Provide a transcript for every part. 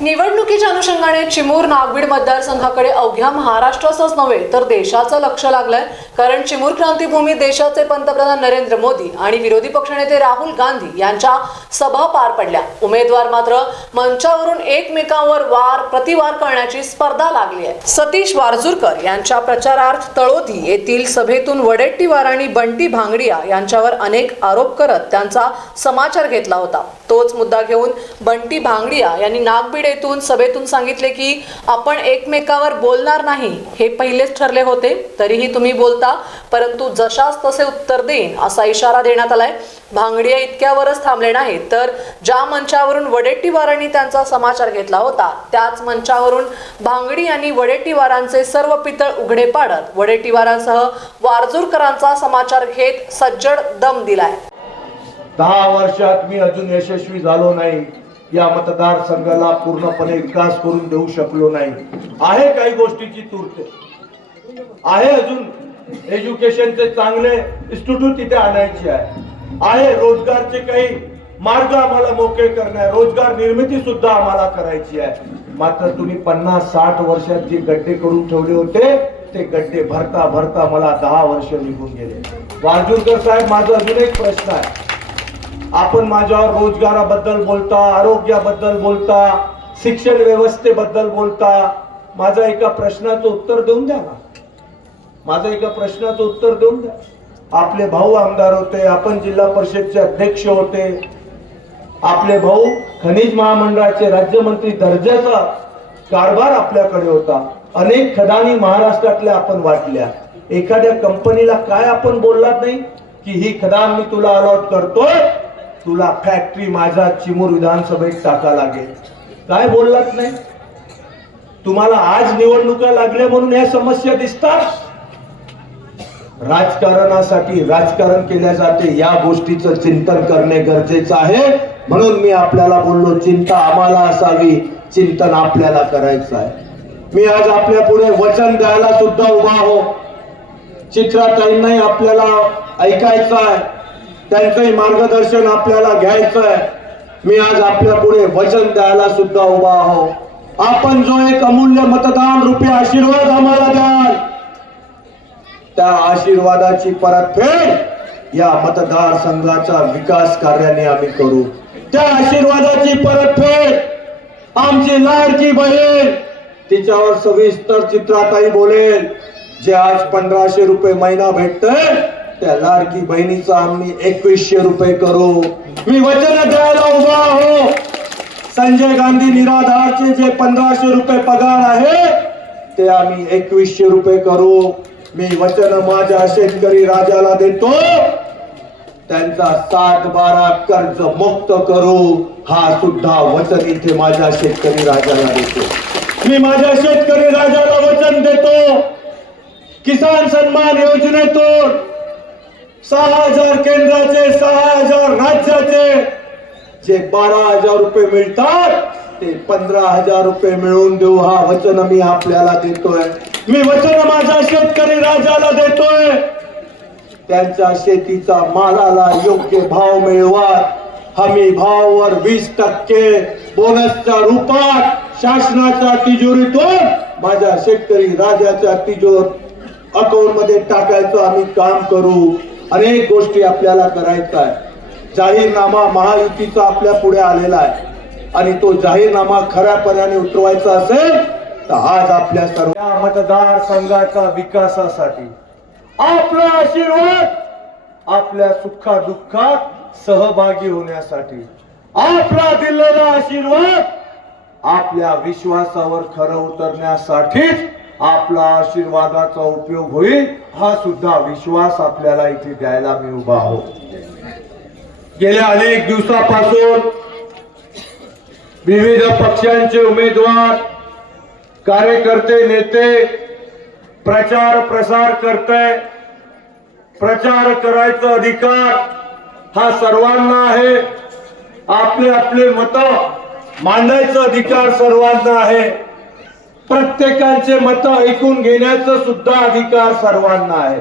निवडणुकीच्या अनुषंगाने चिमूर नागबीड मतदारसंघाकडे अवघ्या महाराष्ट्राचंच नव्हे तर देशाचं लक्ष लागलंय. कारण चिमूर क्रांतीभूमी देशाचे पंतप्रधान नरेंद्र मोदी आणि विरोधी पक्षनेते राहुल गांधी यांच्या सभा पार पडल्या. उमेदवार मात्र मंचावरून एकमेकांवर वार प्रतिवार करण्याची स्पर्धा लागली आहे. सतीश वारजूरकर यांच्या प्रचारार्थ तळोदी येथील सभेतून वडेट्टीवार आणि बंटी भांगडिया यांच्यावर अनेक आरोप करत त्यांचा समाचार घेतला होता. तोच मुद्दा घेऊन बंटी भांगडिया यांनी नागबीड येथून सभेतून सांगितले की आपण एकमेकावर बोलणार नाही. हे पहिलेच ठरले होते तरीही तुम्ही बोलता परंतु जशास तसे उत्तर देईन असा इशारा देण्यात आलाय. भांगडिया इतक्यावरच थांबले नाहीत तर ज्या मंचावरून वडेट्टीवारांनी त्यांचा समाचार घेतला होता त्याच मंचावरून भांगडी यांनी वडेट्टीवारांचे सर्व पितळ उघडे पाडत वडेट्टीवारांसह वारजूरकरांचा समाचार घेत सज्जड दम दिलाय. दहा वर्षात मी अजून यशस्वी झालो नाही. या मतदारसंघाला पूर्णपणे विकास करून देऊ शकलो नाही. आहे काही गोष्टीची तूर्त. आहे अजून एज्युकेशनचे चांगले इन्स्टिट्यूट तिथे आणायचे आहे. आहे रोजगारचे काही मार्ग आम्हाला मोकळे करणे रोजगार निर्मिती सुद्धा आम्हाला करायची आहे. मात्र तुम्ही पन्नास साठ वर्षात जे गड्डे करून ठेवले होते ते गड्डे भरता भरता मला दहा वर्ष निघून गेले. वाजूरकर साहेब माझा अजून एक प्रश्न आहे. आपण माझ्यावर रोजगाराबद्दल बोलता आरोग्याबद्दल बोलता शिक्षण व्यवस्थेबद्दल बोलता माझा एका प्रश्नाचं उत्तर देऊन द्या ना. माझं एका प्रश्नाचं उत्तर देऊन द्या. आपले भाऊ आमदार होते आपण जिल्हा परिषदचे अध्यक्ष होते. आपले भाऊ खनिज महामंडळाचे राज्यमंत्री दर्जाचा कारभार आपल्याकडे होता. अनेक खदानी महाराष्ट्रातल्या आपण वाटल्या. एखाद्या कंपनीला काय आपण बोललात नाही? की ही खदान मी तुला अलॉट करतोय? तुला फॅक्टरी माझ्या चिमूर विधानसभेत टाका लागेल. काय बोललात नाही? तुम्हाला आज निवडणुका लागल्या म्हणून या समस्या दिसतात? राजकारणासाठी राजकारण केल्या जाते या गोष्टीचं चिंतन करणे गरजेचं आहे. म्हणून मी आपल्याला बोललो चिंता आम्हाला असावी चिंतन आपल्याला करायचं आहे. मी आज आपल्या पुढे वचन द्यायला सुद्धा उभा हो चित्राताईंनाही आपल्याला ऐकायचं आहे. त्यांचंही मार्गदर्शन आपल्याला घ्यायचं आहे मी आज आपल्या पुढे वचन द्यायला सुद्धा उभा आहो. आपण जो एक अमूल्य मतदान रुपये आशीर्वाद आम्हाला द्याल त्या आशीर्वादाची परतफेड या मतदारसंघाच्या विकास कार्याने आम्ही करू. त्या आशीर्वादाची परतफेड आमची लाडकी बहीण तिच्यावर सविस्तर चित्राताई बोलेल. जे आज पंधराशे रुपये महिना भेटतय त्या लाडकी बहिणीचं आम्ही एकवीसशे रुपये करू. मी वचन द्यायला उभा हो संजय गांधी निराधारचे जे पंधराशे रुपये पगार आहे ते आम्ही एकवीसशे रुपये करू. मी वचन माझ्या शेतकरी राजाला देतो. त्यांचा सात बारा कर्ज मुक्त करू. हा सुद्धा वचन इथे माझ्या शेतकरी राजाला देतो. मी माझ्या शेतकरी राजाला वचन देतो. किसान सन्मान योजनेतून सहा हजार केंद्राचे सहा हजार राज्याचे. जे बारा हजार रुपये मिळतात ते पंधरा हजार रुपये मिळवून देऊ. हा वचन मी आपल्याला देतोय. मी वचन माझ्या शेतकरी राजाला देतोय. त्यांच्या शेतीचा मालाला योग्य भाव मिळवा हमी भावावर वीस टक्के बोनसच्या रूपात शासनाच्या तिजोरीतून माझ्या शेतकरी राजाच्या तिजोर अकाउंटमध्ये टाकायचं आम्ही काम करू. अनेक गोष्टी आपल्याला करायचा आहे. जाहीरनामा महायुतीचा आपल्या पुढे आलेला आहे. आणि तो जाहीरनामा खऱ्यापणाने उतरवायचा असेल तर आज आपल्या सर्व मतदार संघाचा विकासासाठी आपला आशीर्वाद आपल्या सुखा दुःखात सहभागी होण्यासाठी आपला दिलेला आशीर्वाद आपल्या विश्वासावर खरं उतरण्यासाठीच आपला आशीर्वादाचा उपयोग होईल हा सुद्धा विश्वास आपल्याला इथे द्यायला मी उभा आहोत. गेल्या अनेक दिवसापासून विविध पक्षांचे उमेदवार कार्यकर्ते नेते प्रचार प्रसार करते प्रचार करायचा अधिकार हा सर्वांना आहे. आपले आपले मत मांडायचा अधिकार सर्वांना आहे. प्रत्येकाचे मत ऐकून घेण्याचा सुद्धा अधिकार सर्वांना आहे.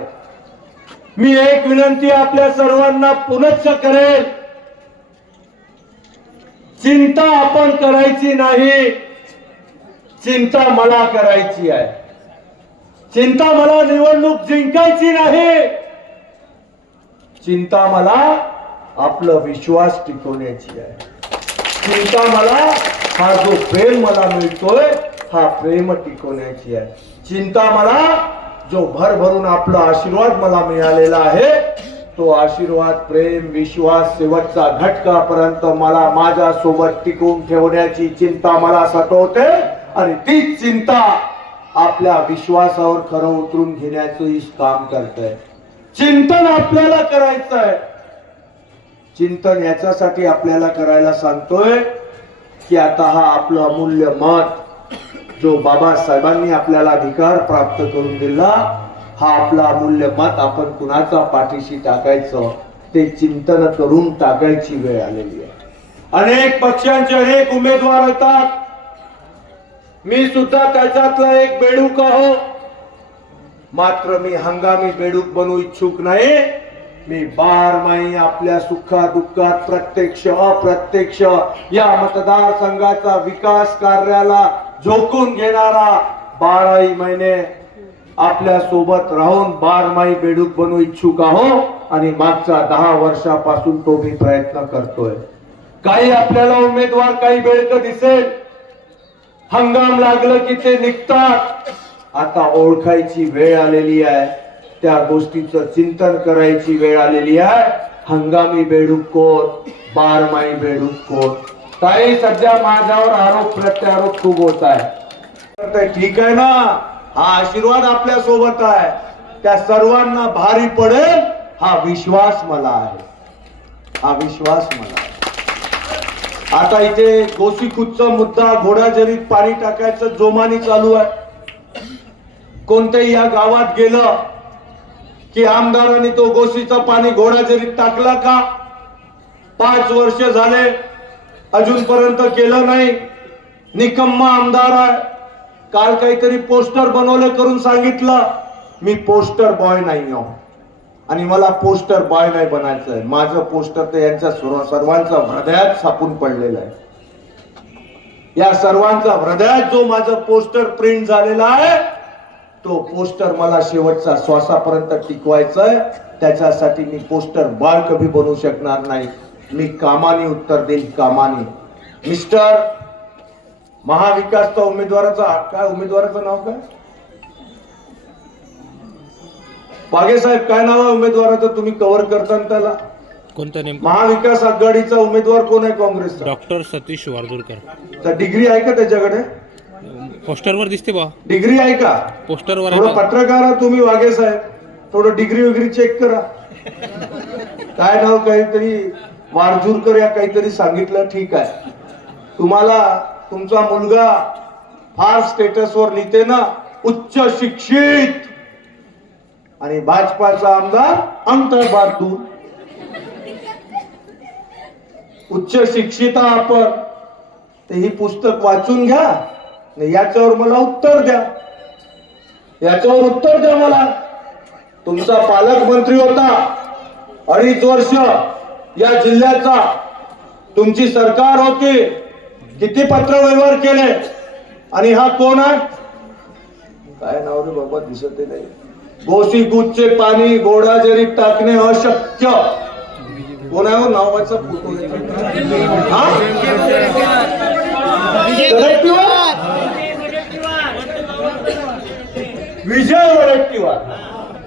मी एक विनंती आपल्या सर्वांना पुनश्च करेल. चिंता आपण करायची नाही. चिंता मला करायची आहे. चिंता मला निवडणूक जिंकायची नाही. चिंता मला आपलं विश्वास टिकवण्याची आहे. चिंता मला हा जो प्रेम मला मिळतोय हा प्रेम टिकवण्याची आहे. चिंता मला जो भरभरून आपला आशीर्वाद मला मिळालेला आहे तो आशीर्वाद प्रेम विश्वास शेवटचा घटकापर्यंत मला माझ्या सोबत टिकवून ठेवण्याची चिंता मला सतवते आणि तीच चिंता आपल्या विश्वासावर खरं उतरून घेण्याचं काम करते. चिंतन आपल्याला करायचं आहे. चिंतन याच्यासाठी आपल्याला करायला सांगतोय की आता हा आपलं अमूल्य मत जो बाबासाहेबांनी आपल्याला अधिकार प्राप्त करून दिला हा आपला अमूल्य मत आपण कुणाचा पाठीशी टाकायचं? ते चिंतन करून टाकायची वेळ आलेली आहे. अनेक पक्षांचे अनेक उमेदवार येतात. मी सुद्धा त्याच्यातला एक बेडूक आहो. मात्र मी हंगामी बेडूक बनू इच्छुक नाही. मी बारमाही आपल्या सुखा दुःखात प्रत्यक्ष अप्रत्यक्ष या मतदारसंघाचा विकास कार्याला झोकून घेणारा बाराही महिने आपल्यासोबत राहून बारमाही बेडूक बनू इच्छुक आहो आणि मागच्या दहा वर्षापासून तो मी प्रयत्न करतोय. काही आपल्याला उमेदवार काही बेडक दिसेल. हंगाम लागलं की ते निघतात. आता ओळखायची वेळ आलेली आहे. त्या गोष्टीचं चिंतन करायची वेळ आलेली आहे. हंगामी बेडूक कोण? बारमाही बेडूक कोण? काही सध्या माझ्यावर आरोप प्रत्यारोप खूप होत आहे. तर ते ठीक आहे ना? हा आशीर्वाद आपल्यासोबत आहे. त्या सर्वांना भारी पडेल हा विश्वास मला आहे. हा विश्वास मला आहे. आता इथे गोसीखुदचा मुद्दा घोडाजरीत पाणी टाकायचं जोमानी चालू आहे. कोणत्याही या गावात गेलं की आमदारांनी तो गोसीचा पाणी घोडाजरीत टाकला का? पाच वर्ष झाले अजूनपर्यंत केलं नाही. निकम्मा आमदार आहे. काल काहीतरी पोस्टर बनवलं करून सांगितलं. मी पोस्टर बॉय नाही हो आणि मला पोस्टर बॉय नाही बनायचं आहे. माझं पोस्टर तर यांच्या सर्व सर्वांचा हृदयात सापून पडलेलं आहे. या सर्वांचा हृदयात जो माझं पोस्टर प्रिंट झालेला आहे तो पोस्टर मला शेवटचा श्वासापर्यंत टिकवायचा आहे. त्याच्यासाठी मी पोस्टर बाळ कभी बनवू शकणार नाही. मी कामाने उत्तर देईल कामाने. मिस्टर महाविकासचा उमेदवाराचा काय उमेदवाराचं नाव काय? बागे साहेब काय नाव आहे उमेदवाराचं? तुम्ही कव्हर करता त्याला? कोणतं नेमकं? महाविकास आघाडीचा उमेदवार कोण आहे काँग्रेसचा? डॉक्टर सतीश वारदुरकर. तर डिग्री आहे का त्याच्याकडे? पोस्टरवर दिसते बा. डिग्री आहे का? पोस्टरवर थोडं आहे? पत्रकार आहात तुम्ही वागे साहेब. थोडं डिग्री वगैरे चेक करा. काय नाव काहीतरी? वारजूरकर या काहीतरी सांगितलं ठीक आहे. तुम्हाला तुमचा मुलगा फार स्टेटसवर लिहिते ना उच्च शिक्षित. आणि भाजपाचा आमदार अंतर बहादूर उच्च शिक्षित आपण. तर ही पुस्तक वाचून घ्या याच्यावर मला उत्तर द्या. याच्यावर उत्तर द्या मला. तुमचा पालकमंत्री होता. अडीच वर्ष. या जिल्ह्याचा तुमची सरकार होती किती पत्र व्यवहार केले आणि हा कोण आहे? काय नाव रे बाबा दिसत नाही. गोसी गुजचे पाणी गोडा जरी टाकणे अशक्य. कोण आहे हो? नावाचा फोटो हा? विजय वडट्टीवार.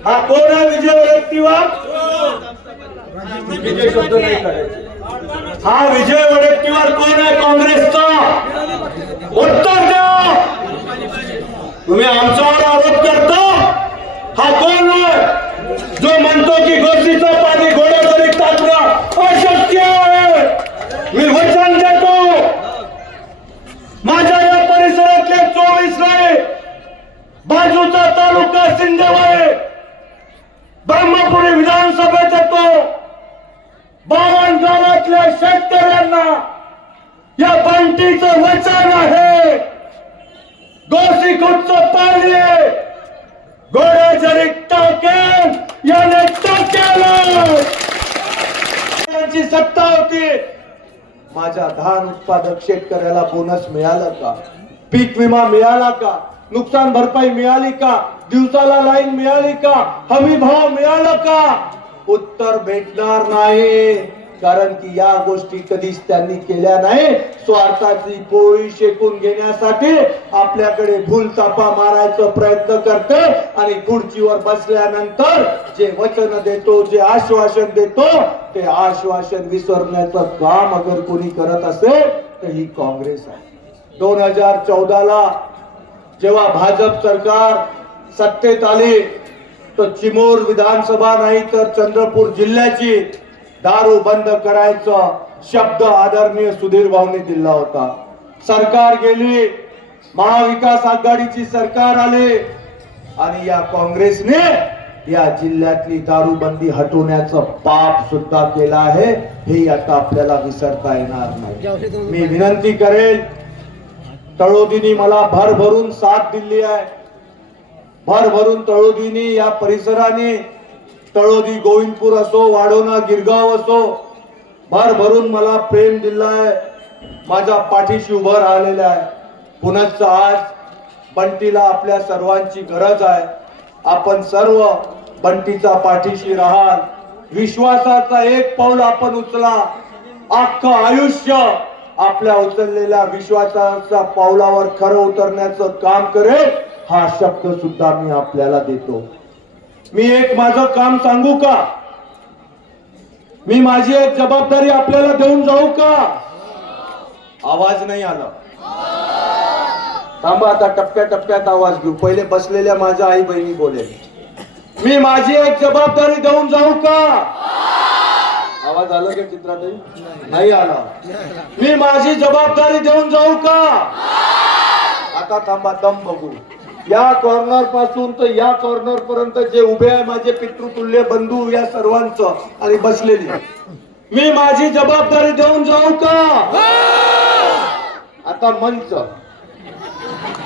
हा कोण आहे विजय वडट्टीवार? विजय शब्द नाही काढायचे. हा विजय वडट्टीवार कोण आहे काँग्रेसचा? उत्तर द्या! तुम्ही आमच्यावर आरोप करता? हा कोण आहे? जो म्हणतो की गोष्टीचं पाणी घोड्यावरी टाकणं अशक्य आहे. मी वचन देतो. माझ्या या परिसरातले चोवीस राय बाजूचा तालुका सिंधवय ब्रह्मपुरी विधानसभेत येतो. बावन गावातल्या शेतकऱ्यांना या बंटीच वचन आहे. गोसी पाणी गोळे जरी टाकेल याने टाकेल यांची सत्ता होती. माझ्या धान उत्पादक शेतकऱ्याला बोनस मिळाला का? पीक विमा मिळाला का? नुकसान भरपाई मिळाली का? दिवसाला लाईन मिळाली का? हमी भाव मिळाला का? उत्तर भेटणार नाही. कारण की या गोष्टी कधीच त्यांनी केल्या नाही. स्वार्थाची पोळी शेकून घेण्यासाठी आपल्याकडे भूल चापा मारायचा प्रयत्न करते आणि खुर्चीवर बसल्यानंतर जे वचन देतो जे आश्वासन देतो ते आश्वासन विसरण्याचं काम अगर कोणी करत असेल तर ही काँग्रेस आहे. दोन हजार चौदाला जेव्हा भाजप सरकार सत्तेत आली तर चिमोर विधानसभा नाही तर चंद्रपूर जिल्ह्याची दारू बंद करायचा शब्द आदरणीय सुधीर भाऊने दिला होता. सरकार गेली महाविकास आघाडीची सरकार आले आणि या काँग्रेसने या जिल्ह्यातली दारूबंदी हटवण्याचं पाप सुद्धा केलं आहे. हे आता आपल्याला विसरता येणार नाही. मी विनंती करेल तळोदीनी मला भरभरून साथ दिली आहे. भरभरून तळोदीने या परिसराने तळोदी गोविंदपूर असो वाडोना गिरगाव असो भरभरून मला प्रेम दिलाय. आहे माझ्या पाठीशी उभं राहिलेलं आहे. पुनश्च आज बंटीला आपल्या सर्वांची गरज आहे. आपण सर्व बंटीचा पाठीशी राहाल. विश्वासाचा एक पाऊल आपण उचला. अख्खं आयुष्य आपल्या उचललेल्या विश्वासाच्या पावलावर खरं उतरण्याचं काम करेल. हा शब्द सुद्धा मी आपल्याला देतो. मी एक माझं काम सांगू का? मी माझी एक जबाबदारी आपल्याला देऊन जाऊ का? आवाज नाही आला. थांबा आता टप्प्या टप्प्यात आवाज घेऊ. पहिले बसलेल्या माझ्या आई बहिणी बोलेल. मी माझी एक जबाबदारी देऊन जाऊ का? आवाज आला का चित्राताई? नाही आला. मी माझी जबाबदारी देऊन जाऊ का? आता थांबा दम बघू. या कॉर्नरपासून तर या कॉर्नर पर्यंत जे उभे आहे माझे पितृतुल्य बंधू या सर्वांचं आणि बसलेली. मी माझी जबाबदारी देऊन जाऊ का? आता मंच.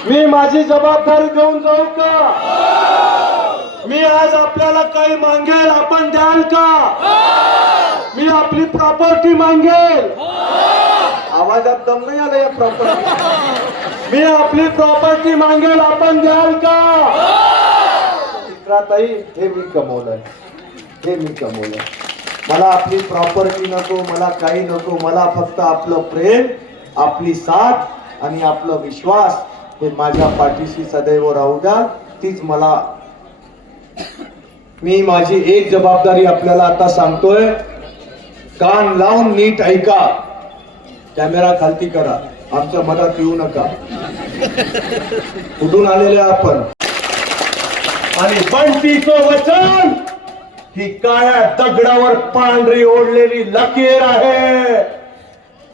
मी माझी जबाबदारी देऊन जाऊ का? मी आज आपल्याला काही मागेल आपण द्याल का? मी आपली प्रॉपर्टी मागेल. आवाजात दम नाही आला या प्रॉपर्टी मी आपली प्रॉपर्टी मागेल आपण द्याल का? चित्राताई हे मी कमवलंय. हे मी कमवलंय. मला आपली प्रॉपर्टी नको मला काही नको मला फक्त आपलं प्रेम आपली साथ आणि आपलं विश्वास हे माझ्या पाठीशी सदैव राहू द्या. तीच मला मी माझी एक जबाबदारी आपल्याला आता सांगतोय. कान लावून नीट ऐका. कॅमेरा खालती करा. आमच्या मनात येऊ नका. कुठून आलेले आपण? आणि बंटीचं वचन ही काळ्या दगडावर पांढरी ओढलेली लकीर आहे.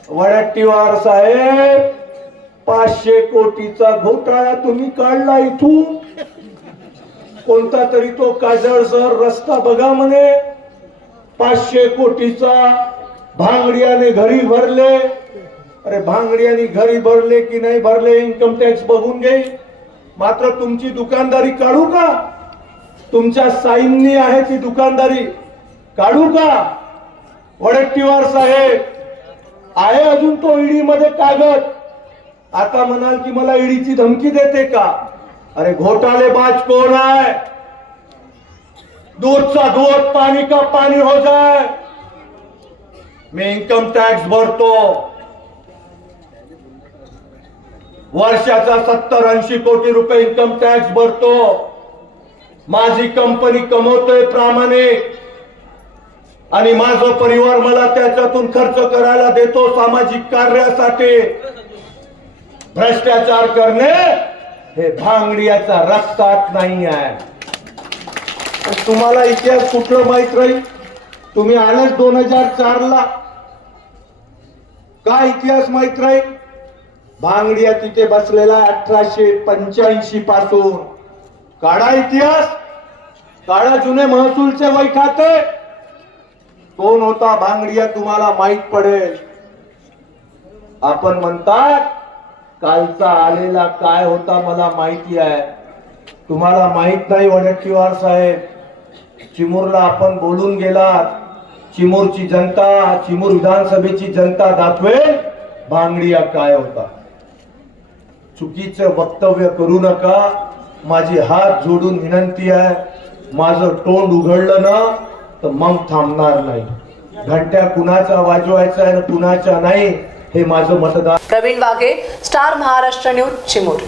वडट्टीवार साहेब पाचशे कोटीचा घोटाळा तुम्ही काढला इथून. कोणता तरी तो काजळ सर रस्ता बघा म्हणे. पाचशे कोटीचा भांगडियाने घरी भरले. अरे भांगड्यानी घरी भरले की नाही भरले इन्कम टॅक्स बघून घे. मात्र तुमची दुकानदारी काढू का? तुमच्या साईंनी आहे ती दुकानदारी. काढू का? वडट्टीवार साहेब आहे अजून तो ईडी मध्ये कागद. आता म्हणाल की मला ईडीची धमकी देते का? अरे घोटाळेबाज कोण आहे? दूधचा दूध पाणी का पाणी हो जाए मी इन्कम टॅक्स भरतो. वर्षाचा सत्तर ऐंशी कोटी रुपये इन्कम टॅक्स भरतो. माझी कंपनी कमवतोय प्रामाणिक आणि माझा परिवार मला त्याच्यातून खर्च करायला देतो सामाजिक कार्यासाठी. भ्रष्टाचार करणे हे भांगडियाचा रक्तात नाही आहे तुम्हाला इतिहास कुठलं माहीत राहील? तुम्ही आलेच दोन हजार चार ला का इतिहास माहीत राहील? भांगडिया तिथे बसलेला अठराशे पंच्याऐंशी पासून. काढा इतिहास काढा जुने महसूलचे वय खाते. कोण होता भांगडिया तुम्हाला माहीत पडेल. आपण म्हणतात कालचा आलेला काय होता मला माहिती आहे. तुम्हाला माहीत नाही वडट्टीवार साहेब. चिमूरला आपण बोलून गेलात. चिमूरची जनता चिमूर विधानसभेची जनता दाखवेल भांगडिया काय होता. चुकीचं वक्तव्य करू नका. माझी हात जोडून विनंती आहे. माझं तोंड उघडलं ना तर मग थांबणार नाही. घंट्या कुणाचा वाजवायचा आहे आणि कुणाच्या नाही हे माझं मतदार प्रवीण वाघे स्टार महाराष्ट्र न्यूज चिमूर.